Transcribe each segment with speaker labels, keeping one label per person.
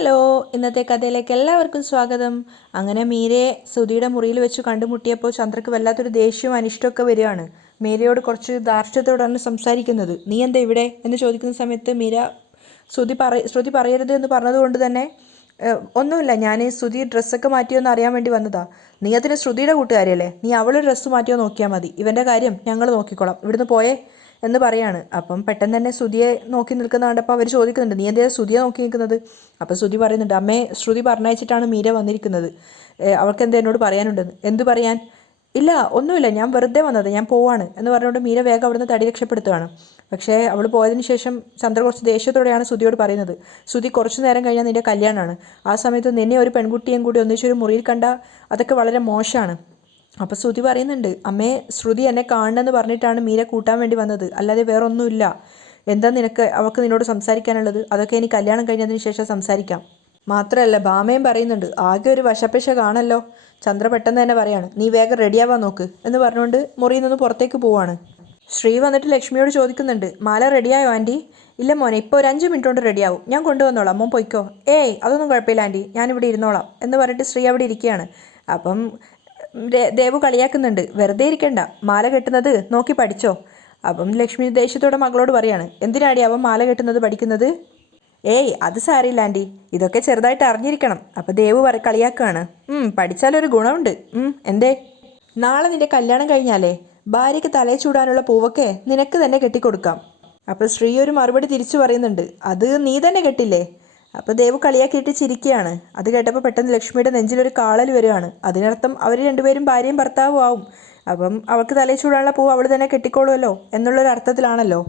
Speaker 1: Hello ഇന്നത്തെ കഥയിലേക്ക് എല്ലാവർക്കും സ്വാഗതം. അങ്ങനെ മീരയെ സുധിയുടെ മുറിയിൽ വെച്ച് കണ്ടുമുട്ടിയപ്പോൾ ചന്ദ്രക്ക് വല്ലാത്തൊരു ദേഷ്യവും അനിഷ്ടമൊക്കെ വരികയാണ്. മീരയോട് കുറച്ച് ധാർഷ്ട്യത്തോടാണ് സംസാരിക്കുന്നത്. നീ എന്താ ഇവിടെ? എന്ന് ചോദിക്കുന്ന സമയത്ത് മീര ശ്രുതി പറയ ശ്രുതി പറയരുത് എന്ന് പറഞ്ഞതുകൊണ്ട് തന്നെ "ഏഹ്, ഒന്നുമില്ല. ഞാൻ ശ്രുതി ഡ്രസ്സൊക്കെ മാറ്റിയോന്ന് അറിയാൻ വേണ്ടി വന്നതാ. നീ അതിന് ശ്രുതിയുടെ കൂട്ടുകാരിയല്ലേ? നീ അവളുടെ ഡ്രസ്സ് മാറ്റിയോ നോക്കിയാൽ മതി. ഇവന്റെ കാര്യം ഞങ്ങൾ നോക്കിക്കോളാം. ഇവിടുന്ന് പോയേ. എന്ന് പറയാണ്. അപ്പം പെട്ടെന്ന് തന്നെ ശ്രുതിയെ നോക്കി നിൽക്കുന്ന കണ്ടപ്പോൾ അവർ ചോദിക്കുന്നുണ്ട് നീ എന്തേ ശ്രുതിയെ നോക്കി നിൽക്കുന്നത്? അപ്പോൾ ശ്രുതി പറയുന്നുണ്ട് അമ്മേ ശ്രുതി പറഞ്ഞയച്ചിട്ടാണ് മീര വന്നിരിക്കുന്നത്. അവൾക്ക് എന്താ എന്നോട് പറയാനുണ്ടെന്ന് എന്ത് പറയാൻ? ഇല്ല ഒന്നുമില്ല ഞാൻ വെറുതെ വന്നത് ഞാൻ പോവാണ് എന്ന് പറഞ്ഞുകൊണ്ട് മീര വേഗം അവിടുന്ന് തടി രക്ഷപ്പെടുത്തുകയാണ് പക്ഷേ അവൾ പോയതിന് ശേഷം ചന്ദ്ര കുറച്ച് ദേഷ്യത്തോടെയാണ് ശ്രുതിയോട് പറയുന്നത്. ശ്രുതി കുറച്ചു നേരം കഴിഞ്ഞാൽ നിന്റെ കല്യാണമാണ് ആ സമയത്ത് നിന്നെ ഒരു പെൺകുട്ടിയും കൂടി ഒന്നിച്ചൊരു മുറിയിൽ കണ്ട അതൊക്കെ വളരെ മോശമാണ് അപ്പോൾ ശ്രുതി പറയുന്നുണ്ട് അമ്മേ ശ്രുതി എന്നെ കാണണമെന്ന് പറഞ്ഞിട്ടാണ് മീര കൂട്ടാൻ വേണ്ടി വന്നത്. അല്ലാതെ വേറൊന്നുമില്ല. എന്താ നിനക്ക് അവൾക്ക് നിന്നോട് സംസാരിക്കാനുള്ളത്? അതൊക്കെ ഇനി കല്യാണം കഴിഞ്ഞതിന് ശേഷം സംസാരിക്കാം. മാത്രമല്ല ഭാമയും പറയുന്നുണ്ട് ആകെ ഒരു വശപ്പിശ കാണല്ലോ. ചന്ദ്ര പെട്ടെന്ന് തന്നെ പറയാണ് നീ വേഗം റെഡിയാവാൻ നോക്ക് എന്ന് പറഞ്ഞുകൊണ്ട് മുറിയിൽ നിന്ന് പുറത്തേക്ക് പോവാണ്. ശ്രീ വന്നിട്ട് ലക്ഷ്മിയോട് ചോദിക്കുന്നുണ്ട് മാല റെഡിയായോ ആന്റി? ഇല്ല മോനെ ഇപ്പോൾ ഒരു അഞ്ച് മിനിറ്റ് കൊണ്ട് റെഡിയാവും. ഞാൻ കൊണ്ടുവന്നോളാം. മോൻ പൊയ്ക്കോ. ഏയ് അതൊന്നും കുഴപ്പമില്ല ആന്റി. ഞാനിവിടെ ഇരുന്നോളാം എന്ന് പറഞ്ഞിട്ട് ശ്രീ അവിടെ ഇരിക്കുകയാണ്. അപ്പം ദേവു കളിയാക്കുന്നുണ്ട്. വെറുതെ ഇരിക്കണ്ട. മാല കെട്ടുന്നത് നോക്കി പഠിച്ചോ. അപ്പം ലക്ഷ്മി ദേഷ്യത്തോടെ മകളോട് പറയാണ്. എന്തിനാടി അവൻ മാല കെട്ടുന്നത് പഠിക്കുന്നത്? ഏയ് അത് സാരില്ല ആന്റി. ഇതൊക്കെ ചെറുതായിട്ട് അറിഞ്ഞിരിക്കണം. അപ്പം ദേവു പറ കളിയാക്കുകയാണ്. പഠിച്ചാലൊരു ഗുണമുണ്ട്. എന്തേ? നാളെ നിന്റെ കല്യാണം കഴിഞ്ഞാലേ ഭാര്യയ്ക്ക് തലയെ ചൂടാനുള്ള പൂവൊക്കെ നിനക്ക് തന്നെ കെട്ടിക്കൊടുക്കാം. അപ്പോൾ ശ്രീ ഒരു മറുപടി തിരിച്ചു പറയുന്നുണ്ട്. അത് നീ തന്നെ കെട്ടില്ലേ? അപ്പോൾ ദേവ് കളിയാക്കിയിട്ട് ചിരിക്കുകയാണ്. അത് കേട്ടപ്പോൾ പെട്ടെന്ന് ലക്ഷ്മിയുടെ നെഞ്ചിലൊരു കാളൽ വരികയാണ് അതിനർത്ഥം അവർ രണ്ടുപേരും ഭാര്യയും ഭർത്താവും ആവും. അപ്പം അവൾക്ക് തലയിൽ ചൂടാനുള്ള പൂവ് അവൾ തന്നെ കെട്ടിക്കോളുമല്ലോ എന്നുള്ളൊരു അർത്ഥത്തിലാണല്ലോ.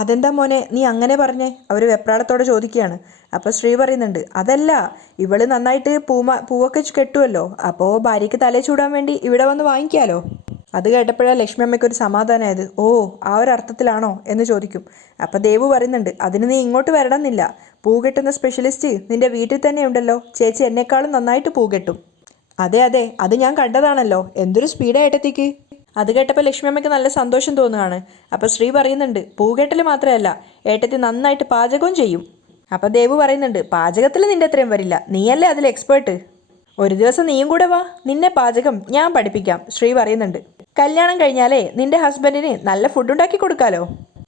Speaker 1: അതെന്താ മോനെ നീ അങ്ങനെ പറഞ്ഞേ? അവർ വെപ്രാളത്തോടെ ചോദിക്കുകയാണ്. അപ്പോൾ ശ്രീ പറയുന്നുണ്ട് അതല്ല ഇവൾ നന്നായിട്ട് പൂമ പൂവൊക്കെ കെട്ടുമല്ലോ അപ്പോൾ ഭാര്യയ്ക്ക് തലയിൽ ചൂടാൻ വേണ്ടി ഇവിടെ വന്ന് വാങ്ങിക്കാലോ? അത് കേട്ടപ്പോഴാണ് ലക്ഷ്മി അമ്മയ്ക്ക് ഒരു സമാധാനമായത് ഓ ആ ഒരു അർത്ഥത്തിലാണോ എന്ന് ചോദിക്കും. അപ്പോൾ ദേവു പറയുന്നുണ്ട് അതിന് നീ ഇങ്ങോട്ട് വരണമെന്നില്ല. പൂ കെട്ടുന്ന സ്പെഷ്യലിസ്റ്റ് നിന്റെ വീട്ടിൽ തന്നെ ഉണ്ടല്ലോ. ചേച്ചി എന്നെക്കാളും നന്നായിട്ട് പൂ കെട്ടും അതെ അതെ അത് ഞാൻ കണ്ടതാണല്ലോ. എന്തൊരു സ്പീഡായിട്ടെത്തിക്ക് അത് കേട്ടപ്പോൾ ലക്ഷ്മി അമ്മയ്ക്ക് നല്ല സന്തോഷം തോന്നുകയാണ്. അപ്പോൾ ശ്രീ പറയുന്നുണ്ട് പൂകെട്ടൽ മാത്രമല്ല ഏട്ടത്തി നന്നായിട്ട് പാചകവും ചെയ്യും. അപ്പോൾ ദേവു പറയുന്നുണ്ട് പാചകത്തിൽ നിന്റെ അത്രയും വരില്ല. നീയല്ലേ അതിൽ എക്സ്പേർട്ട് ഒരു ദിവസം നീയും കൂടെ വാ നിന്നെ പാചകം ഞാൻ പഠിപ്പിക്കാം ശ്രീ പറയുന്നുണ്ട്. കല്യാണം കഴിഞ്ഞാലേ നിന്റെ ഹസ്ബൻഡിന് നല്ല ഫുഡ് ഉണ്ടാക്കി കൊടുക്കാലോ?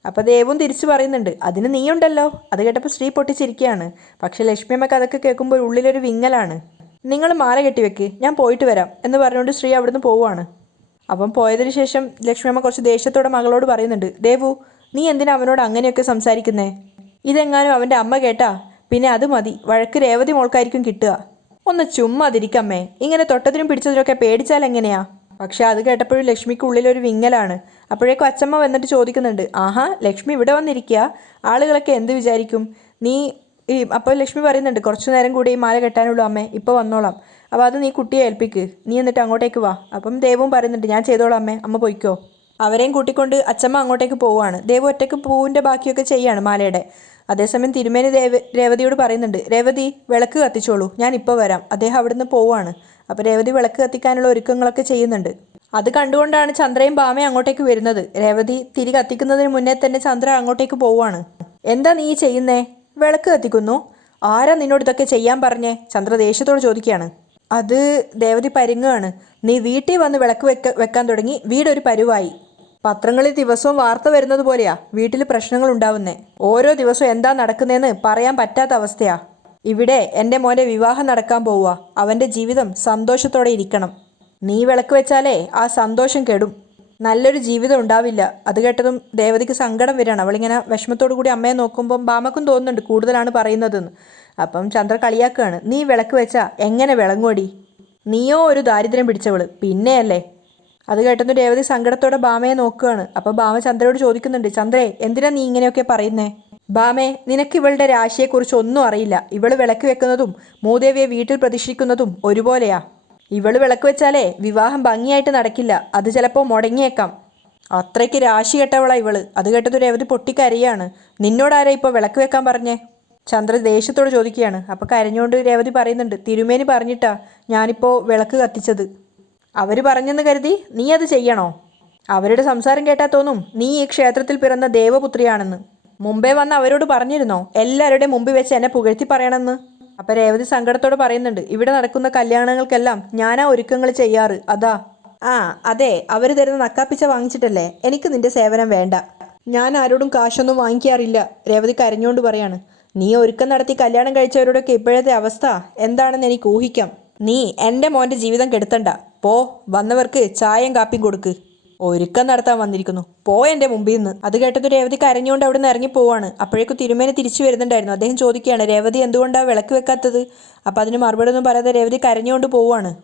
Speaker 1: അപ്പോൾ ദേവും തിരിച്ചു പറയുന്നുണ്ട് അതിന് നീയുണ്ടല്ലോ. അത് കേട്ടപ്പോൾ സ്ത്രീ പൊട്ടിച്ചിരിക്കുകയാണ്. പക്ഷേ ലക്ഷ്മി അമ്മയ്ക്ക് അതൊക്കെ കേൾക്കുമ്പോൾ ഉള്ളിലൊരു വിങ്ങലാണ്. നിങ്ങൾ മാല കെട്ടിവെക്ക് ഞാൻ പോയിട്ട് വരാം എന്ന് പറഞ്ഞുകൊണ്ട് ശ്രീ അവിടുന്ന് പോവുകയാണ്. അപ്പം പോയതിനു ശേഷം ലക്ഷ്മിയമ്മ കുറച്ച് ദേഷ്യത്തോടെ മകളോട് പറയുന്നുണ്ട് ദേവു നീ എന്തിനാ അവനോട് അങ്ങനെയൊക്കെ സംസാരിക്കുന്നേ? ഇതെങ്ങാനും അവന്റെ അമ്മ കേട്ടാ പിന്നെ അത് മതി വഴക്ക് രേവതി മോൾക്കായിരിക്കും കിട്ടുക. ഒന്ന് ചുമ്മാതിരിക്കമ്മേ ഇങ്ങനെ തൊട്ടതിനും പിടിച്ചതിനൊക്കെ പേടിച്ചാൽ എങ്ങനെയാ? പക്ഷെ അത് കേട്ടപ്പോഴും ലക്ഷ്മിക്ക് ഉള്ളിലൊരു വിങ്ങലാണ്. അപ്പോഴേക്കും അച്ചമ്മ വന്നിട്ട് ചോദിക്കുന്നുണ്ട് ആഹാ ലക്ഷ്മി ഇവിടെ വന്നിരിക്കുക ആളുകളൊക്കെ എന്ത് വിചാരിക്കും? നീ ഈ അപ്പോൾ ലക്ഷ്മി പറയുന്നുണ്ട് കുറച്ചു നേരം കൂടി ഈ മാല കെട്ടാനുള്ളൂ അമ്മേ ഇപ്പോൾ വന്നോളാം. അപ്പോൾ അത് നീ കുട്ടിയെ ഏൽപ്പിക്ക്. നീ എന്നിട്ട് അങ്ങോട്ടേക്ക് വാ. അപ്പം ദേവും പറയുന്നുണ്ട് ഞാൻ ചെയ്തോളാം അമ്മേ അമ്മ പൊയ്ക്കോ. അവരെയും കൂട്ടിക്കൊണ്ട് അച്ചമ്മ അങ്ങോട്ടേക്ക് പോവുകയാണ് ദേവ് ഒറ്റയ്ക്ക് പൂവിന്റെ ബാക്കിയൊക്കെ ചെയ്യാണ് മാലയുടെ. അതേസമയം തിരുമേനി ദേവ രേവതിയോട് പറയുന്നുണ്ട് രേവതി വിളക്ക് കത്തിച്ചോളൂ. ഞാൻ ഇപ്പോൾ വരാം. അദ്ദേഹം അവിടുന്ന് പോവുകയാണ് അപ്പോൾ രേവതി വിളക്ക് കത്തിക്കാനുള്ള ഒരുക്കങ്ങളൊക്കെ ചെയ്യുന്നുണ്ട്. അത് കണ്ടുകൊണ്ടാണ് ചന്ദ്രയും ഭാമയും അങ്ങോട്ടേക്ക് വരുന്നത്. രേവതി തിരി കത്തിക്കുന്നതിന് മുന്നേ തന്നെ ചന്ദ്ര അങ്ങോട്ടേക്ക് പോവുകയാണ് എന്താ നീ ചെയ്യുന്നേ? വിളക്ക് കത്തിക്കുന്നു. ആരാ നിന്നോട് ഇതൊക്കെ ചെയ്യാൻ പറഞ്ഞേ? ചന്ദ്ര ദേഷ്യത്തോട് ചോദിക്കുകയാണ്. അത് ദേവതി പരുങ്ങുകയാണ്. നീ വീട്ടിൽ വന്ന് വിളക്ക് വെക്ക വെക്കാൻ തുടങ്ങി വീടൊരു പരുവായി. പത്രങ്ങളിൽ ദിവസവും വാർത്ത വരുന്നത് പോലെയാ വീട്ടിൽ പ്രശ്നങ്ങൾ ഉണ്ടാവുന്നേ. ഓരോ ദിവസവും എന്താ നടക്കുന്നതെന്ന് പറയാൻ പറ്റാത്ത അവസ്ഥയാ. ഇവിടെ എന്റെ മോന്റെ വിവാഹം നടക്കാൻ പോവുക. അവന്റെ ജീവിതം സന്തോഷത്തോടെ ഇരിക്കണം. നീ വിളക്ക് വെച്ചാലേ ആ സന്തോഷം കെടും. നല്ലൊരു ജീവിതം ഉണ്ടാവില്ല. അത് കേട്ടതും ദേവതിക്ക് സങ്കടം വരികയാണ്. അവളിങ്ങനെ വിഷമത്തോടു കൂടി അമ്മയെ നോക്കുമ്പം ബാമക്കും തോന്നുന്നുണ്ട് കൂടുതലാണ് പറയുന്നതെന്ന്. അപ്പം ചന്ദ്ര കളിയാക്കുകയാണ്. നീ വിളക്ക് വെച്ചാ എങ്ങനെ വിളങ്ങോടി നീയോ ഒരു ദാരിദ്ര്യം പിടിച്ചവൾ. പിന്നെയല്ലേ? അത് കേട്ടതും രേവതി സങ്കടത്തോടെ ബാമയെ നോക്കുകയാണ്. അപ്പോൾ ബാമ ചന്ദ്രയോട് ചോദിക്കുന്നുണ്ട് ചന്ദ്രേ എന്തിനാ നീ ഇങ്ങനെയൊക്കെ പറയുന്നേ? ബാമേ നിനക്ക് ഇവളുടെ രാശിയെക്കുറിച്ച് ഒന്നും അറിയില്ല. ഇവൾ വിളക്ക് വെക്കുന്നതും മൂദേവിയെ വീട്ടിൽ പ്രതിഷ്ഠിക്കുന്നതും ഒരുപോലെയാ. ഇവൾ വിളക്ക് വെച്ചാലേ വിവാഹം ഭംഗിയായിട്ട് നടക്കില്ല. അത് ചിലപ്പോൾ മുടങ്ങിയേക്കാം. അത്രയ്ക്ക് രാശി കെട്ടവളാ ഇവൾ. അത് കേട്ടതൊരു രേവതി പൊട്ടിക്കരയാണ്. നിന്നോടാരാ ഇപ്പോൾ വിളക്ക് വെക്കാൻ പറഞ്ഞേ? ചന്ദ്ര ദേഷ്യത്തോട് ചോദിക്കുകയാണ്. അപ്പോൾ കരഞ്ഞുകൊണ്ട് രേവതി പറയുന്നുണ്ട് തിരുമേനി പറഞ്ഞിട്ടാ ഞാനിപ്പോൾ വിളക്ക് കത്തിച്ചത്. അവർ പറഞ്ഞെന്ന് കരുതി നീ അത് ചെയ്യണോ? അവരുടെ സംസാരം കേട്ടാൽ തോന്നും നീ ഈ ക്ഷേത്രത്തിൽ പിറന്ന ദേവപുത്രിയാണെന്ന്. മുമ്പേ വന്ന് അവരോട് പറഞ്ഞിരുന്നോ? എല്ലാവരുടെയും മുമ്പിൽ വെച്ച് എന്നെ പുകഴ്ത്തി പറയണമെന്ന്. അപ്പം രേവതി സങ്കടത്തോടെ പറയുന്നുണ്ട് ഇവിടെ നടക്കുന്ന കല്യാണങ്ങൾക്കെല്ലാം ഞാനാ ഒരുക്കങ്ങൾ ചെയ്യാറ് അതാ. ആ അതെ അവർ തരുന്ന നക്കാപ്പിച്ച വാങ്ങിച്ചിട്ടല്ലേ? എനിക്ക് നിന്റെ സേവനം വേണ്ട. ഞാൻ ആരോടും കാശൊന്നും വാങ്ങിക്കാറില്ല രേവതി കരഞ്ഞുകൊണ്ട് പറയാണ്. നീ ഒരുക്കം നടത്തി കല്യാണം കഴിച്ചവരോടൊക്കെ ഇപ്പോഴത്തെ അവസ്ഥ എന്താണെന്ന് എനിക്ക് ഊഹിക്കാം. നീ എന്റെ മോന്റെ ജീവിതം കെടുത്തണ്ട. പോ വന്നവർക്ക് ചായയും കാപ്പിയും കൊടുക്ക്. ഒരുക്കം നടത്താൻ വന്നിരിക്കുന്നു. പോ മുമ്പിൽ നിന്ന് അത് കേട്ടത് രേവതി കരഞ്ഞുകൊണ്ട് അവിടെ നിന്ന് ഇറങ്ങി പോവാണ്. അപ്പോഴേക്കും തിരുമേനി തിരിച്ചു വരുന്നുണ്ടായിരുന്നു. അദ്ദേഹം ചോദിക്കുകയാണ് രേവതി എന്തുകൊണ്ടാണ് വിളക്ക് വെക്കാത്തത്? അപ്പോൾ അതിന് മറുപടി ഒന്നും പറയാതെ രേവതി കരഞ്ഞുകൊണ്ട് പോവാണ്.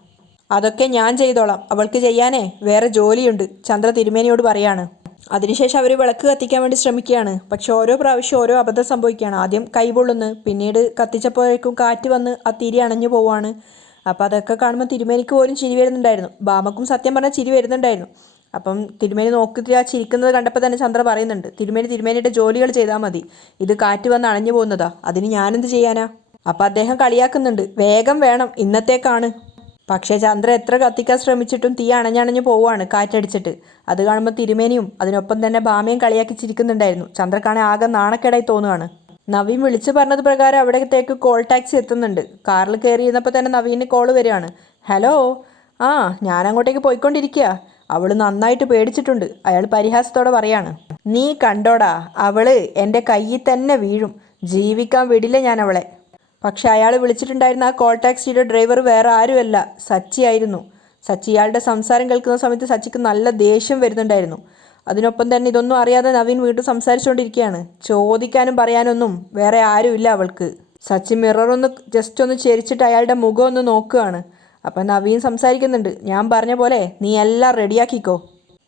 Speaker 1: അതൊക്കെ ഞാൻ ചെയ്തോളാം. അവൾക്ക് ചെയ്യാനേ വേറെ ജോലിയുണ്ട്. ചന്ദ്ര തിരുമേനിയോട് പറയാണ്. അതിനുശേഷം അവർ വിളക്ക് കത്തിക്കാൻ വേണ്ടി ശ്രമിക്കുകയാണ്. പക്ഷെ ഓരോ പ്രാവശ്യം ഓരോ അബദ്ധം സംഭവിക്കുകയാണ്. ആദ്യം കൈപൊള്ളുന്നു പിന്നീട് കത്തിച്ചപ്പോഴേക്കും കാറ്റ് വന്ന് ആ തിരി അണഞ്ഞു പോവാണ്. അപ്പോൾ അതൊക്കെ കാണുമ്പോൾ തിരുമേനിക്ക് പോലും ചിരി വരുന്നുണ്ടായിരുന്നു. ബാമക്കും സത്യം പറഞ്ഞാൽ ചിരി വരുന്നുണ്ടായിരുന്നു. അപ്പം തിരുമേനി നോക്കി ആ ചിരിക്കുന്നത് കണ്ടപ്പോൾ തന്നെ ചന്ദ്ര പറയുന്നുണ്ട് തിരുമേനി തിരുമേനിയുടെ ജോലികൾ ചെയ്താൽ മതി. ഇത് കാറ്റ് വന്ന് അണഞ്ഞു പോകുന്നതാ. അതിന് ഞാനെന്ത് ചെയ്യാനാ? അപ്പം അദ്ദേഹം കളിയാക്കുന്നുണ്ട് വേഗം വേണം ഇന്നത്തേക്കാണ്. പക്ഷേ ചന്ദ്ര എത്ര കത്തിക്കാൻ ശ്രമിച്ചിട്ടും തീ അണഞ്ഞണഞ്ഞു പോവുകയാണ് കാറ്റടിച്ചിട്ട്. അത് കാണുമ്പോൾ തിരുമേനിയും അതിനൊപ്പം തന്നെ ഭാമയും കളിയാക്കി ചിരിക്കുന്നുണ്ടായിരുന്നു. ചന്ദ്രക്കാണെ ആകെ നാണക്കേടായി തോന്നുകയാണ്. നവീൻ വിളിച്ചു പറഞ്ഞത് പ്രകാരം അവിടത്തേക്ക് കോൾ ടാക്സി എത്തുന്നുണ്ട്. കാറിൽ കയറിയിരുന്നപ്പോൾ തന്നെ നവീന് കോൾ വരികയാണ്. ഹലോ ആ ഞാൻ അങ്ങോട്ടേക്ക് പോയിക്കൊണ്ടിരിക്കുക അവൾ നന്നായിട്ട് പേടിച്ചിട്ടുണ്ട്. അയാൾ പരിഹാസത്തോടെ പറയാണ് നീ കണ്ടോടാ അവൾ എന്റെ കയ്യിൽ തന്നെ വീഴും. ജീവിക്കാൻ വിടില്ല ഞാൻ അവളെ. പക്ഷെ അയാൾ വിളിച്ചിട്ടുണ്ടായിരുന്ന ആ കോൾ ടാക്സിയുടെ ഡ്രൈവർ വേറെ ആരുമല്ല സച്ചി ആയിരുന്നു. സച്ചി ഇയാളുടെ സംസാരം കേൾക്കുന്ന സമയത്ത് സച്ചിക്ക് നല്ല ദേഷ്യം വരുന്നുണ്ടായിരുന്നു. അതിനൊപ്പം തന്നെ ഇതൊന്നും അറിയാതെ നവീൻ വീണ്ടും സംസാരിച്ചുകൊണ്ടിരിക്കുകയാണ്. ചോദിക്കാനും പറയാനൊന്നും വേറെ ആരുമില്ല അവൾക്ക്. സച്ചി മിറർ ഒന്ന് ജസ്റ്റ് ഒന്ന് ചെരിച്ചിട്ട് അയാളുടെ മുഖം ഒന്ന് നോക്കുകയാണ്. അപ്പം നവീൻ സംസാരിക്കുന്നുണ്ട്. ഞാൻ പറഞ്ഞ പോലെ നീ എല്ലാം റെഡിയാക്കിക്കോ.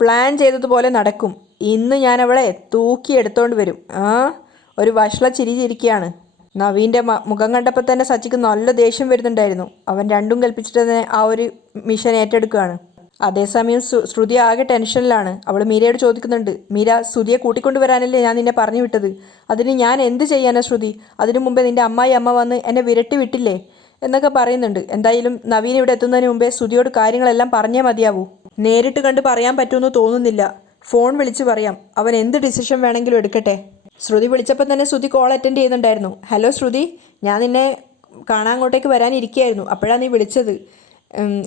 Speaker 1: പ്ലാൻ ചെയ്തതുപോലെ നടക്കും. ഇന്ന് ഞാൻ അവളെ തൂക്കി എടുത്തോണ്ട് വരും. ആ ഒരു വഷള ചിരി ചിരിക്കുകയാണ്. നവീന്റെ മുഖം കണ്ടപ്പോൾ തന്നെ സച്ചിക്ക് നല്ല ദേഷ്യം വരുന്നുണ്ടായിരുന്നു. അവൻ രണ്ടും കൽപ്പിച്ചിട്ട് തന്നെ ആ ഒരു മിഷൻ ഏറ്റെടുക്കുകയാണ്. അതേസമയം ശ്രുതി ആകെ ടെൻഷനിലാണ്. അവൾ മീരയോട് ചോദിക്കുന്നുണ്ട് മീര ശ്രുതിയെ കൂട്ടിക്കൊണ്ടുവരാനല്ലേ ഞാൻ നിന്നെ പറഞ്ഞു വിട്ടത്? അതിന് ഞാൻ എന്ത് ചെയ്യാനാ ശ്രുതി? അതിനു മുമ്പേ നിന്റെ അമ്മായി അമ്മ വന്ന് എന്നെ വിരട്ടി വിട്ടില്ലേ? എന്നൊക്കെ പറയുന്നുണ്ട്. എന്തായാലും നവീൻ ഇവിടെ എത്തുന്നതിന് മുമ്പേ സുതിയോട് കാര്യങ്ങളെല്ലാം പറഞ്ഞേ മതിയാവൂ. നേരിട്ട് കണ്ട് പറയാൻ പറ്റുമെന്ന് തോന്നുന്നില്ല. ഫോൺ വിളിച്ച് പറയാം. അവൻ എന്ത് ഡിസിഷൻ വേണമെങ്കിലും എടുക്കട്ടെ. ശ്രുതി വിളിച്ചപ്പോൾ തന്നെ ശ്രുതി കോൾ അറ്റൻഡ് ചെയ്യുന്നുണ്ടായിരുന്നു. ഹലോ ശ്രുതി ഞാൻ നിന്നെ കാണാൻ അങ്ങോട്ടേക്ക് വരാനിരിക്കുകയായിരുന്നു. അപ്പോഴാണ് നീ വിളിച്ചത്.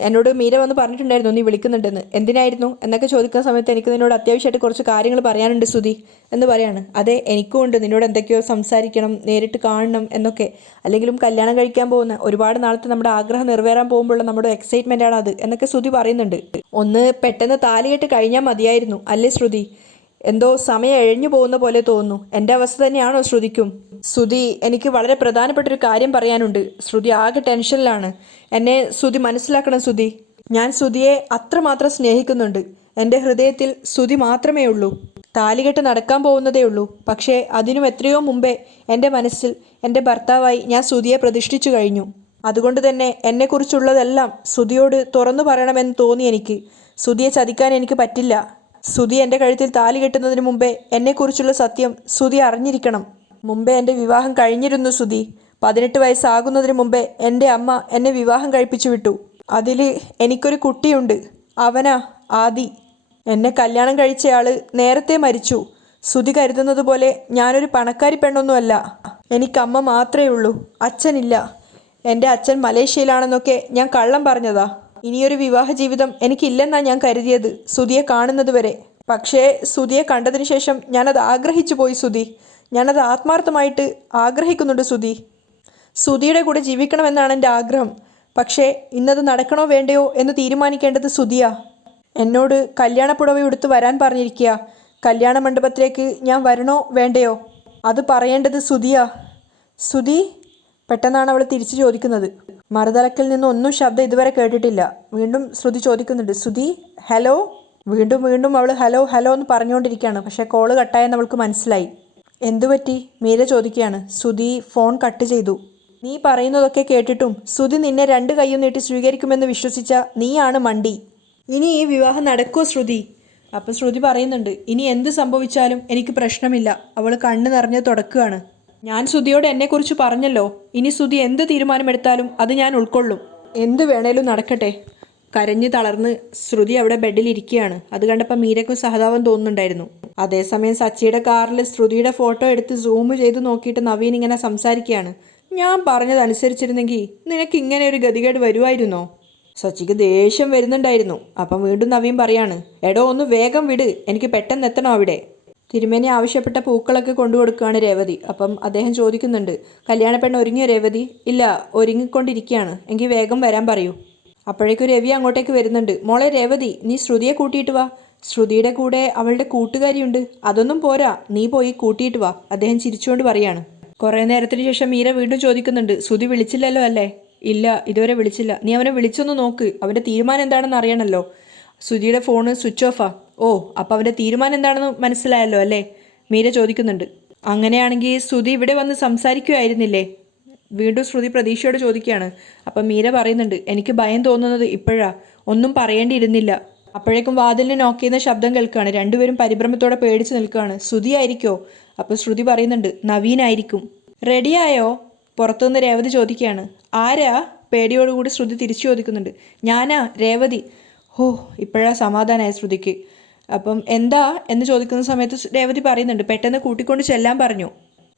Speaker 1: എന്നോട് മീര വന്ന് പറഞ്ഞിട്ടുണ്ടായിരുന്നു നീ വിളിക്കുന്നുണ്ടെന്ന്. എന്തിനായിരുന്നു? എന്നൊക്കെ ചോദിക്കുന്ന സമയത്ത് എനിക്ക് നിന്നോട് അത്യാവശ്യമായിട്ട് കുറച്ച് കാര്യങ്ങൾ പറയാനുണ്ട് സുധി എന്ന് പറയാണ്. അതെ എനിക്കും ഉണ്ട്. നിന്നോട് എന്തൊക്കെയോ സംസാരിക്കണം നേരിട്ട് കാണണം എന്നൊക്കെ. അല്ലെങ്കിലും കല്യാണം കഴിക്കാൻ പോകുന്ന ഒരുപാട് നാളത്തെ നമ്മുടെ ആഗ്രഹം നിറവേറാൻ പോകുമ്പോഴുള്ള നമ്മുടെ എക്സൈറ്റ്മെന്റ് ആണ് അത് എന്നൊക്കെ ശ്രുതി പറയുന്നുണ്ട്. ഒന്ന് പെട്ടെന്ന് താലികെട്ട് കഴിഞ്ഞാൽ മതിയായിരുന്നു അല്ലേ ശ്രുതി എന്തോ സമയം എഴഞ്ഞു പോകുന്ന പോലെ തോന്നുന്നു. എന്റെ അവസ്ഥ തന്നെയാണോ ശ്രുതിക്കും? ശ്രുതി എനിക്ക് വളരെ പ്രധാനപ്പെട്ട ഒരു കാര്യം പറയാനുണ്ട്. ശ്രുതി ആകെ ടെൻഷനിലാണ്. എന്നെ ശ്രുതി മനസ്സിലാക്കണം ശ്രുതി. ഞാൻ ശ്രുതിയെ അത്രമാത്രം സ്നേഹിക്കുന്നുണ്ട്. എന്റെ ഹൃദയത്തിൽ ശ്രുതി മാത്രമേ ഉള്ളൂ. താലികെട്ട് നടക്കാൻ പോകുന്നതേ ഉള്ളൂ. പക്ഷേ അതിനും എത്രയോ മുമ്പേ എന്റെ മനസ്സിൽ എന്റെ ഭർത്താവായി ഞാൻ ശ്രുതിയെ പ്രതിഷ്ഠിച്ചു കഴിഞ്ഞു. അതുകൊണ്ട് തന്നെ എന്നെക്കുറിച്ചുള്ളതെല്ലാം ശ്രുതിയോട് തുറന്നു പറയണമെന്ന് തോന്നി എനിക്ക്. ശ്രുതിയെ ചതിക്കാൻ എനിക്ക് പറ്റില്ല. ശ്രുതി എന്റെ കഴുത്തിൽ താലി കെട്ടുന്നതിന് മുമ്പേ എന്നെക്കുറിച്ചുള്ള സത്യം സുധി അറിഞ്ഞിരിക്കണം. മുമ്പേ എന്റെ വിവാഹം കഴിഞ്ഞിരുന്നു സുധി. പതിനെട്ട് വയസ്സാകുന്നതിന് മുമ്പേ എന്റെ അമ്മ എന്നെ വിവാഹം കഴിപ്പിച്ചു വിട്ടു. അതിൽ എനിക്കൊരു കുട്ടിയുണ്ട്. അവനാ ആദി. എന്നെ കല്യാണം കഴിച്ചയാൾ നേരത്തെ മരിച്ചു. സുധി കരുതുന്നത് പോലെ ഞാനൊരു പണക്കാരി പെണ്ണൊന്നുമല്ല. എനിക്കമ്മ മാത്രമേ ഉള്ളൂ. അച്ഛനില്ല. എന്റെ അച്ഛൻ മലേഷ്യയിലാണെന്നൊക്കെ ഞാൻ കള്ളം പറഞ്ഞതാ. ഇനിയൊരു വിവാഹ ജീവിതം എനിക്കില്ലെന്നാണ് ഞാൻ കരുതിയത്. സുധിയെ കാണുന്നത് വരെ. പക്ഷേ സുധിയെ കണ്ടതിന് ശേഷം ഞാനത് ആഗ്രഹിച്ചു പോയി സുധി. ഞാനത് ആത്മാർത്ഥമായിട്ട് ആഗ്രഹിക്കുന്നുണ്ട് സുധി. സുധിയുടെ കൂടെ ജീവിക്കണമെന്നാണ് എന്റെ ആഗ്രഹം. പക്ഷേ ഇന്നത് നടക്കണോ വേണ്ടയോ എന്ന് തീരുമാനിക്കേണ്ടത് സുധിയാ. എന്നോട് കല്യാണപ്പുടവ എടുത്ത് വരാൻ പറഞ്ഞിരിക്കുക. കല്യാണ മണ്ഡപത്തിലേക്ക് ഞാൻ വരണോ വേണ്ടയോ? അത് പറയേണ്ടത് സുധിയാ. സുധി പെട്ടെന്നാണ് അവൾ തിരിച്ചു ചോദിക്കുന്നത്. മറുതലക്കിൽ നിന്ന് ഒന്നും ശബ്ദം ഇതുവരെ കേട്ടിട്ടില്ല. വീണ്ടും ശ്രുതി ചോദിക്കുന്നുണ്ട് ശ്രുതി ഹലോ? വീണ്ടും വീണ്ടും അവൾ ഹലോ ഹലോ എന്ന് പറഞ്ഞുകൊണ്ടിരിക്കുകയാണ്. പക്ഷേ കോൾ കട്ടായെന്ന് അവൾക്ക് മനസ്സിലായി. എന്തുപറ്റി മീര ചോദിക്കുകയാണ്. ശ്രുതി ഫോൺ കട്ട് ചെയ്തു. നീ പറയുന്നതൊക്കെ കേട്ടിട്ടും ശ്രുതി നിന്നെ രണ്ട് കൈയും നീട്ടി സ്വീകരിക്കുമെന്ന് വിശ്വസിച്ച നീയാണ് മണ്ടി. ഇനി ഈ വിവാഹം നടക്കുമോ ശ്രുതി? അപ്പം ശ്രുതി പറയുന്നുണ്ട് ഇനി എന്ത് സംഭവിച്ചാലും എനിക്ക് പ്രശ്നമില്ല. അവൾ കണ്ണ് നിറഞ്ഞ് തുടക്കുകയാണ്. ഞാൻ ശ്രുതിയോട് എന്നെക്കുറിച്ച് പറഞ്ഞല്ലോ. ഇനി ശ്രുതി എന്ത് തീരുമാനമെടുത്താലും അത് ഞാൻ ഉൾക്കൊള്ളും. എന്ത് വേണേലും നടക്കട്ടെ. കരഞ്ഞു തളർന്ന് ശ്രുതി അവിടെ ബെഡിൽ ഇരിക്കുകയാണ്. അത് കണ്ടപ്പോൾ മീരയ്ക്കും സഹതാപം തോന്നുന്നുണ്ടായിരുന്നു. അതേസമയം സച്ചിയുടെ കാറിൽ ശ്രുതിയുടെ ഫോട്ടോ എടുത്ത് സൂം ചെയ്ത് നോക്കിയിട്ട് നവീൻ ഇങ്ങനെ സംസാരിക്കുകയാണ്. ഞാൻ പറഞ്ഞതനുസരിച്ചിരുന്നെങ്കിൽ നിനക്ക് ഇങ്ങനെ ഒരു ഗതികേട് വരുമായിരുന്നോ? സച്ചിക്ക് ദേഷ്യം വരുന്നുണ്ടായിരുന്നു. അപ്പം വീണ്ടും നവീൻ പറയാണ് എടോ ഒന്ന് വേഗം വിട്. എനിക്ക് പെട്ടെന്ന് എത്തണോ അവിടെ? തിരുമേനി ആവശ്യപ്പെട്ട പൂക്കളൊക്കെ കൊണ്ടുകൊടുക്കുകയാണ് രേവതി. അപ്പം അദ്ദേഹം ചോദിക്കുന്നുണ്ട് കല്യാണ പെണ്ണ് ഒരുങ്ങിയോ രേവതി? ഇല്ല ഒരുങ്ങിക്കൊണ്ടിരിക്കുകയാണ്. എങ്കിൽ വേഗം വരാൻ പറയൂ. അപ്പോഴേക്കും രവി അങ്ങോട്ടേക്ക് വരുന്നുണ്ട് മോളെ രേവതി നീ ശ്രുതിയെ കൂട്ടിയിട്ട് വാ. ശ്രുതിയുടെ കൂടെ അവളുടെ കൂട്ടുകാരിയുണ്ട്. അതൊന്നും പോരാ. നീ പോയി കൂട്ടിയിട്ട് വാ. അദ്ദേഹം ചിരിച്ചുകൊണ്ട് പറയാണ്. കുറേ നേരത്തിന് ശേഷം മീര വീണ്ടും ചോദിക്കുന്നുണ്ട് ശ്രുതി വിളിച്ചില്ലല്ലോ അല്ലേ? ഇല്ല ഇതുവരെ വിളിച്ചില്ല. നീ അവനെ വിളിച്ചൊന്ന് നോക്ക്. അവന്റെ തീരുമാനം എന്താണെന്ന് അറിയണമല്ലോ ശ്രുതിയുടെ ഫോണ് സ്വിച്ച് ഓഫാ. ഓ അപ്പോൾ അവന്റെ തീരുമാനം എന്താണെന്ന് മനസ്സിലായല്ലോ അല്ലേ? മീര ചോദിക്കുന്നുണ്ട്. അങ്ങനെയാണെങ്കിൽ ശ്രുതി ഇവിടെ വന്ന് സംസാരിക്കുമായിരുന്നില്ലേ വീണ്ടും ശ്രുതി പ്രതീക്ഷയോട് ചോദിക്കുകയാണ്. അപ്പം മീര പറയുന്നുണ്ട് എനിക്ക് ഭയം തോന്നുന്നത് ഇപ്പോഴാ. ഒന്നും പറയേണ്ടിയിരുന്നില്ല. അപ്പോഴേക്കും വാതിലിന് നോക്ക് ചെയ്യുന്ന ശബ്ദം കേൾക്കുകയാണ്. രണ്ടുപേരും പരിഭ്രമത്തോടെ പേടിച്ച് നിൽക്കുകയാണ്. ശ്രുതി ആയിരിക്കോ? അപ്പോൾ ശ്രുതി പറയുന്നുണ്ട് നവീനായിരിക്കും. റെഡിയായോ പുറത്തുനിന്ന് രേവതി ചോദിക്കുകയാണ്. ആരാ? പേടിയോടുകൂടി ശ്രുതി തിരിച്ചു ചോദിക്കുന്നുണ്ട്. ഞാനാ രേവതി. ഹോ ഇപ്പോഴാ സമാധാനമായ ശ്രുതിക്ക്. അപ്പം എന്താ എന്ന് ചോദിക്കുന്ന സമയത്ത് രേവതി പറയുന്നുണ്ട് പെട്ടെന്ന് കൂട്ടിക്കൊണ്ട് ചെല്ലാൻ പറഞ്ഞു.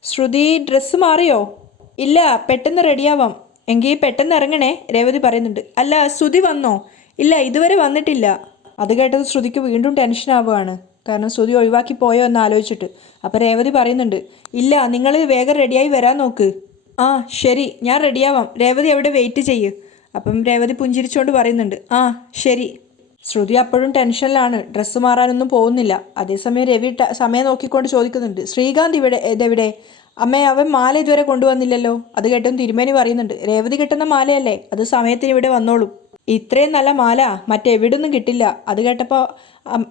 Speaker 1: ശ്രുതി ഡ്രസ്സ് മാറിയോ? ഇല്ല പെട്ടെന്ന് റെഡിയാവാം. എങ്കിൽ പെട്ടെന്ന് ഇറങ്ങണേ രേവതി പറയുന്നുണ്ട്. അല്ല ശ്രുതി വന്നോ? ഇല്ല ഇതുവരെ വന്നിട്ടില്ല. അത് കേട്ടത് ശ്രുതിക്ക് വീണ്ടും ടെൻഷൻ ആവുകയാണ്. കാരണം ശ്രുതി ഒഴിവാക്കി പോയോ എന്ന് ആലോചിച്ചിട്ട്. അപ്പോൾ രേവതി പറയുന്നുണ്ട് ഇല്ല നിങ്ങൾ വേഗം റെഡിയായി വരാൻ നോക്ക്. ആ ശരി ഞാൻ റെഡിയാവാം. രേവതി അവിടെ വെയിറ്റ് ചെയ്യ്. അപ്പം രേവതി പുഞ്ചിരിച്ചുകൊണ്ട് പറയുന്നുണ്ട് ആ ശരി. ശ്രുതി അപ്പോഴും ടെൻഷനിലാണ്. ഡ്രസ്സ് മാറാനൊന്നും പോകുന്നില്ല. അതേസമയം രവി സമയം നോക്കിക്കൊണ്ട് ചോദിക്കുന്നുണ്ട്. ശ്രീകാന്ത് ഇവിടെ ഇതെവിടെ? അമ്മേ അവൻ മാല ഇതുവരെ കൊണ്ടുവന്നില്ലല്ലോ. അത് കേട്ടും തിരുമേനി പറയുന്നുണ്ട്. രേവതി കിട്ടുന്ന മാലയല്ലേ? അത് സമയത്തിന് ഇവിടെ വന്നോളും. ഇത്രയും നല്ല മാല മറ്റെവിടുന്നും കിട്ടില്ല. അത് കേട്ടപ്പോൾ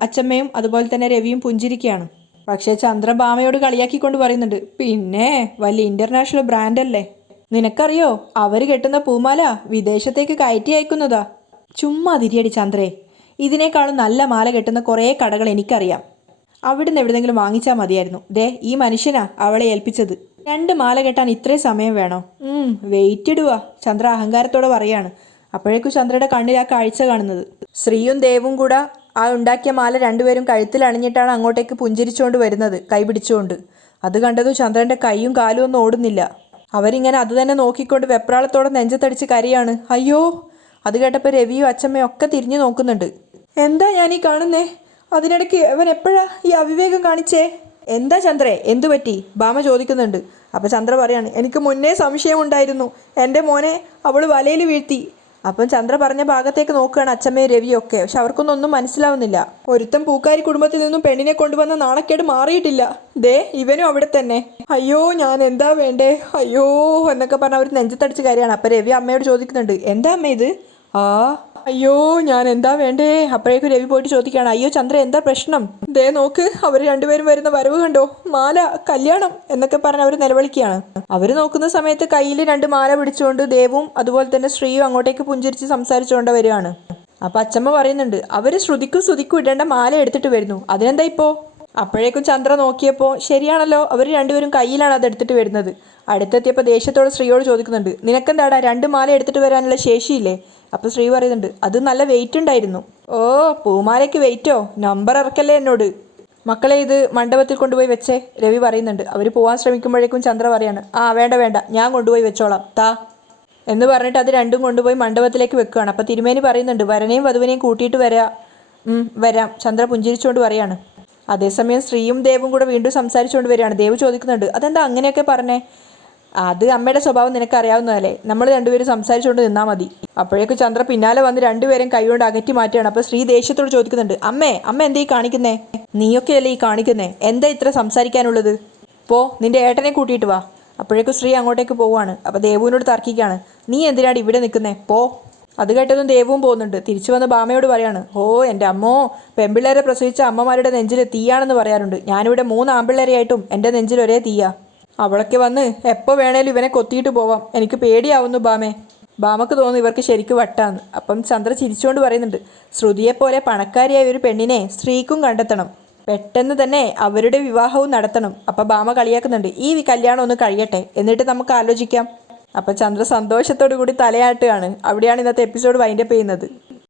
Speaker 1: അച്ചമ്മയും അതുപോലെ തന്നെ രവിയും പുഞ്ചിരിക്കുകയാണ്. പക്ഷേ ചന്ദ്രഭാമയോട് കളിയാക്കിക്കൊണ്ട് പറയുന്നുണ്ട്. പിന്നെ വലിയ ഇന്റർനാഷണൽ ബ്രാൻഡല്ലേ നിനക്കറിയോ? അവർ കെട്ടുന്ന പൂമാല വിദേശത്തേക്ക് കയറ്റി അയക്കുന്നതാ. ചുമ്മാ തിരിയടി ചന്ദ്രേ. ഇതിനേക്കാളും നല്ല മാല കെട്ടുന്ന കുറേ കടകൾ എനിക്കറിയാം. അവിടുന്ന് എവിടെന്നെങ്കിലും വാങ്ങിച്ചാൽ മതിയായിരുന്നു. ദേ ഈ മനുഷ്യനാ അവളെ ഏൽപ്പിച്ചത്. രണ്ട് മാല കെട്ടാൻ ഇത്രയും സമയം വേണോ? ഉം വെയിറ്റ് ഇടുക ചന്ദ്ര അഹങ്കാരത്തോടെ പറയാണ്. അപ്പോഴേക്കും ചന്ദ്രയുടെ കണ്ണിൽ ആ കാഴ്ച കാണുന്നത്. ശ്രീയും ദേവും കൂടെ ആ ഉണ്ടാക്കിയ മാല രണ്ടുപേരും കഴുത്തിൽ അണിഞ്ഞിട്ടാണ് അങ്ങോട്ടേക്ക് പുഞ്ചിരിച്ചുകൊണ്ട് വരുന്നത് കൈപിടിച്ചുകൊണ്ട് അത് കണ്ടതും ചന്ദ്രന്റെ കൈയും കാലും ഒന്നും ഓടുന്നില്ല. അവരിങ്ങനെ അത് തന്നെ നോക്കിക്കൊണ്ട് വെപ്രാളത്തോടെ നെഞ്ചത്തടിച്ച് കരയാണ്. അയ്യോ അത് കേട്ടപ്പോൾ രവിയും അച്ഛമ്മയും ഒക്കെ തിരിഞ്ഞു നോക്കുന്നുണ്ട്. എന്താ ഞാൻ ഈ കാണുന്നേ? അതിനിടയ്ക്ക് അവൻ എപ്പോഴാ ഈ അവിവേകം കാണിച്ചേ? എന്താ ചന്ദ്രേ എന്തു പറ്റി? ഭാമ ചോദിക്കുന്നുണ്ട്. അപ്പം ചന്ദ്ര പറയാണ് എനിക്ക് മുന്നേ സംശയമുണ്ടായിരുന്നു എന്റെ മോനെ അവൾ വലയിൽ വീഴ്ത്തി. അപ്പം ചന്ദ്ര പറഞ്ഞ ഭാഗത്തേക്ക് നോക്കുകയാണ് അച്ഛമ്മയും രവിയും ഒക്കെ. പക്ഷെ അവർക്കൊന്നും ഒന്നും മനസ്സിലാവുന്നില്ല. ഒരുത്തൻ പൂക്കാരി കുടുംബത്തിൽ നിന്നും പെണ്ണിനെ കൊണ്ടുവന്ന നാണക്കേട് മാറിയിട്ടില്ല. ദേ ഇവനും അവിടെ തന്നെ. അയ്യോ ഞാൻ എന്താ വേണ്ടേ? അയ്യോ എന്നൊക്കെ പറഞ്ഞ അവർ നെഞ്ചത്തടിച്ച് കാര്യമാണ് അപ്പം രവി അമ്മയോട് ചോദിക്കുന്നുണ്ട് എന്താ അമ്മ ഇത്? ആ. അയ്യോ ഞാൻ എന്താ വേണ്ടേ? അപ്പോഴേക്കും രവി പോയിട്ട് ചോദിക്കുകയാണ്. അയ്യോ ചന്ദ്ര എന്താ പ്രശ്നം? ദേ നോക്ക് അവർ രണ്ടുപേരും വരുന്ന വരവ് കണ്ടോ? മാല കല്യാണം എന്നൊക്കെ പറഞ്ഞ് അവർ നിലവിളിക്കുകയാണ്. അവർ നോക്കുന്ന സമയത്ത് കയ്യിൽ രണ്ട് മാല പിടിച്ചുകൊണ്ട് ദേവും അതുപോലെ തന്നെ ശ്രീയും അങ്ങോട്ടേക്ക് പുഞ്ചിരിച്ച് സംസാരിച്ചുകൊണ്ട് വരികയാണ്. അപ്പൊ അച്ചമ്മ പറയുന്നുണ്ട് അവർ ശ്രുതിക്കും ശ്രുതിക്കും ഇടേണ്ട മാല എടുത്തിട്ട് വരുന്നു. അതിനെന്താ ഇപ്പോ? അപ്പോഴേക്കും ചന്ദ്ര നോക്കിയപ്പോൾ ശരിയാണല്ലോ അവർ രണ്ടുപേരും കയ്യിലാണ് അത് എടുത്തിട്ട് വരുന്നത്. അടുത്തെത്തിയപ്പോൾ ദേഷ്യത്തോടെ ശ്രീയോട് ചോദിക്കുന്നുണ്ട് നിനക്കെന്താടാ രണ്ട് മാല എടുത്തിട്ട് വരാനുള്ള ശേഷിയില്ലേ? അപ്പോൾ ശ്രീ പറയുന്നുണ്ട് അത് നല്ല വെയിറ്റ് ഉണ്ടായിരുന്നു. ഓ പൂമാലയ്ക്ക് വെയിറ്റോ നമ്പർ ഇറക്കല്ലേ എന്നോട്. മക്കളെ ഇത് മണ്ഡപത്തിൽ കൊണ്ടുപോയി വെച്ചേ രവി പറയുന്നുണ്ട്. അവർ പോകാൻ ശ്രമിക്കുമ്പോഴേക്കും ചന്ദ്ര പറയാണ് ആ വേണ്ട വേണ്ട ഞാൻ കൊണ്ടുപോയി വെച്ചോളാം താ. എന്ന് പറഞ്ഞിട്ട് അത് രണ്ടും കൊണ്ടുപോയി മണ്ഡപത്തിലേക്ക് വെക്കുകയാണ്. അപ്പോൾ തിരുമേനി പറയുന്നുണ്ട് വരനെയും വധുവിനെയും കൂട്ടിയിട്ട് വരാ. വരാം ചന്ദ്ര പുഞ്ചിരിച്ചുകൊണ്ട് പറയാണ്. അതേസമയം ശ്രീയും ദേവും കൂടെ വീണ്ടും സംസാരിച്ചുകൊണ്ട് വരികയാണ്. ദേവ് ചോദിക്കുന്നുണ്ട് അതെന്താ അങ്ങനെയൊക്കെ പറഞ്ഞേ? അത് അമ്മയുടെ സ്വഭാവം നിനക്കറിയാവുന്നതല്ലേ? നമ്മൾ രണ്ടുപേരും സംസാരിച്ചുകൊണ്ട് നിന്നാൽ മതി. അപ്പോഴേക്കും ചന്ദ്ര പിന്നാലെ വന്ന് രണ്ടുപേരും കൈകൊണ്ട് അകറ്റി മാറ്റുകയാണ്. അപ്പോൾ ശ്രീ ദേഷ്യത്തോട് ചോദിക്കുന്നുണ്ട് അമ്മേ അമ്മ എന്താ ഈ കാണിക്കുന്നേ? നീയൊക്കെയല്ലേ ഈ കാണിക്കുന്നേ? എന്താ ഇത്ര സംസാരിക്കാനുള്ളത്? പോ നിന്റെ ഏട്ടനെ കൂട്ടിയിട്ട് വാ. അപ്പോഴേക്കും ശ്രീ അങ്ങോട്ടേക്ക് പോവാണ്. അപ്പോൾ ദേവുവിനോട് തർക്കിക്കാണ് നീ എന്തിനാണ് ഇവിടെ നിൽക്കുന്നേ പോ. അത് കേട്ടതും ദേവും പോകുന്നുണ്ട്. തിരിച്ചു വന്ന ബാമയോട് പറയാണ് ഓ എന്റെ അമ്മോ പെമ്പിള്ളേരെ പ്രസവിച്ച അമ്മമാരുടെ നെഞ്ചിൽ തീയാണെന്ന് പറയാറുണ്ട്. ഞാനിവിടെ മൂന്ന് ആമ്പിള്ളേരെയായിട്ടും എന്റെ നെഞ്ചിൽ ഒരേ തീയാ. അവളൊക്കെ വന്ന് എപ്പോൾ വേണേലും ഇവനെ കൊത്തിയിട്ട് പോവാം. എനിക്ക് പേടിയാവുന്നു ബാമേ. ബാമക്ക് തോന്നുന്നു ഇവർക്ക് ശരിക്കും വട്ടാന്ന്. അപ്പം ചന്ദ്ര ചിരിച്ചുകൊണ്ട് പറയുന്നുണ്ട് ശ്രുതിയെപ്പോലെ പണക്കാരിയായ ഒരു പെണ്ണിനെ സ്ത്രീക്കും കണ്ടെത്തണം. പെട്ടെന്ന് തന്നെ അവരുടെ വിവാഹവും നടത്തണം. അപ്പം ബാമ കളിയാക്കുന്നുണ്ട് ഈ കല്യാണം ഒന്ന് കഴിയട്ടെ. എന്നിട്ട് നമുക്ക് ആലോചിക്കാം. അപ്പം ചന്ദ്ര സന്തോഷത്തോടു കൂടി തലയാട്ടുകയാണ്. അവിടെയാണ് ഇന്നത്തെ എപ്പിസോഡ് വൈൻഡപ്പ് ചെയ്യുന്നത്.